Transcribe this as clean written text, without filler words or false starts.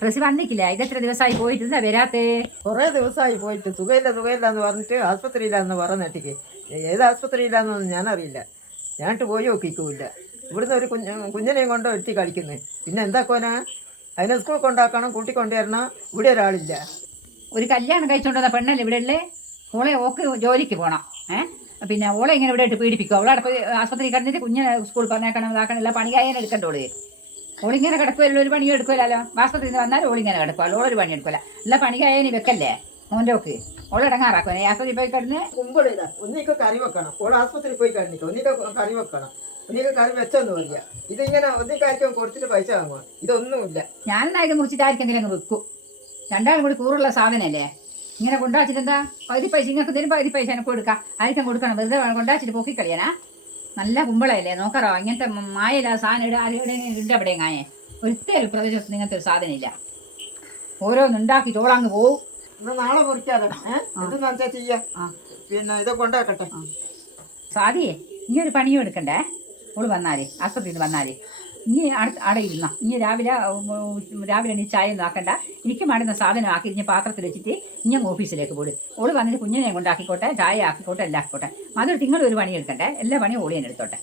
പ്രസി വന്നിക്കില്ല. ഇതെത്ര ദിവസമായി പോയിട്ടില്ല വരാത്തേ? കുറേ ദിവസമായി പോയിട്ട് സുഖമില്ല എന്ന് പറഞ്ഞിട്ട് ആസ്പത്രിയിലാന്ന് പറഞ്ഞിട്ടിക്ക്. ഏത് ആസ്പത്രിയിലാന്നൊന്നും ഞാനറിയില്ല. ഞാനിട്ട് പോയി നോക്കിക്കൂല്ല. ഇവിടുന്ന് ഒരു കുഞ്ഞിനെയും കൊണ്ട് എത്തി കളിക്കുന്നത്. പിന്നെ എന്താക്കോനാ? അതിനെ സ്കൂൾ കൊണ്ടാക്കണം, കൂട്ടിക്കൊണ്ടുവരണം. ഇവിടെ ഒരാളില്ല. ഒരു കല്യാണം കഴിച്ചുകൊണ്ടുവന്ന പെണ്ണല്ലേ ഇവിടെ ഉള്ളേ? ഓളെ ഓക്ക് ജോലിക്ക് പോകണം. പിന്നെ ഓളെ ഇങ്ങനെ ഇവിടെ ഇട്ട് പീഡിപ്പിക്കും. അവളവിടെ പോയി ആസ്പത്രി കിടന്നിട്ട് കുഞ്ഞിനെ സ്കൂൾ പറഞ്ഞേക്കണം, ഇതാക്കണം, എല്ലാ പണിയായാലും എടുക്കണ്ടോള്. ഓളിങ്ങനെ കിടക്കുമല്ലോ, ഒരു പണിയും എടുക്കുമല്ലോ. ആസ്പത്രിയിൽ നിന്ന് വന്നാൽ ഓളിങ്ങനെ കിടക്കുമല്ലോ, ഓളൊരു പണി എടുക്കില്ല. എല്ലാ പണിയായാലും വെക്കല്ലേ മോൻ്റെ ഓക്ക്. ഓളിടങ്ങാറാക്കുവനെ ആസ്പത്രി പോയി കിടന്ന്. കുമ്പിടില്ല. ഒന്നിക്ക് കറി വെക്കണം. ഓൾ ആസ്പത്രിയിൽ പോയി കിടന്നിട്ട് ഒന്നിക്ക് കറി വെക്കണം. ഒന്നിക്ക് കറി വെച്ചൊന്നും ഇല്ല. ഇതിങ്ങനെ ഒന്നിക്കായിരിക്കും കൊടുത്തിട്ട് പൈസ വാങ്ങുക. ഇതൊന്നുമില്ല. ഞാനെന്നായാലും മുറിച്ചിട്ടായിരിക്കെങ്കിലും അങ്ങ് വെക്കും. രണ്ടാളും കൂടി കൂറുള്ള സാധനമല്ലേ. ഇങ്ങനെ കൊണ്ടാച്ചിട്ട് എന്താ? പകുതി പൈസ ഇങ്ങൾക്ക് തരും, പകുതി പൈസ എനിക്ക് കൊടുക്കാം. ആയിരിക്കും കൊടുക്കണം. വെറുതെ കൊണ്ടാച്ചിട്ട് പൊക്കിക്കളിയാനാ? നല്ല കുമ്പളല്ലേ നോക്കാറോ? ഇങ്ങനത്തെ മായല്ല സാധനം ഇവിടെ ഉണ്ട്. അവിടെ കായേ ഒരിക്കലും പ്രദേശത്ത് ഇങ്ങനത്തെ ഒരു സാധനം ഇല്ല. ഓരോന്നുണ്ടാക്കി ചോളങ്ങ് പോവും. എന്നാൽ നാളെ മുറിക്കാതെ എന്തെന്ന് വെച്ചാൽ ചെയ്യാം. പിന്നെ ഇതൊക്കെ ഉണ്ടാക്കട്ടെ. സാധിയേ ഇനി ഒരു പണിയും എടുക്കണ്ടേ? ഓള് വന്നാല് ആസ്പത്രിയിൽ നിന്ന് വന്നാല് ഇനി അവിടെ ഇരുന്ന ഇനി രാവിലെ നീ ചായ ഒന്നും ആക്കണ്ട. എനിക്ക് മടുന്ന സാധനം ആക്കി ഇനി പാത്രത്തിൽ വെച്ചിട്ട് ഇനി ഓഫീസിലേക്ക് പോടും. ഓള് വന്നിട്ട് കുഞ്ഞിനെ കൊണ്ടാക്കിക്കോട്ടെ, ചായ ആക്കിക്കോട്ടെ, എല്ലാം ആക്കിക്കോട്ടെ. അതൊരു നിങ്ങൾ ഒരു പണി എടുക്കണ്ടേ? എല്ലാ പണിയും ഓളി തന്നെ എടുത്തോട്ടെ.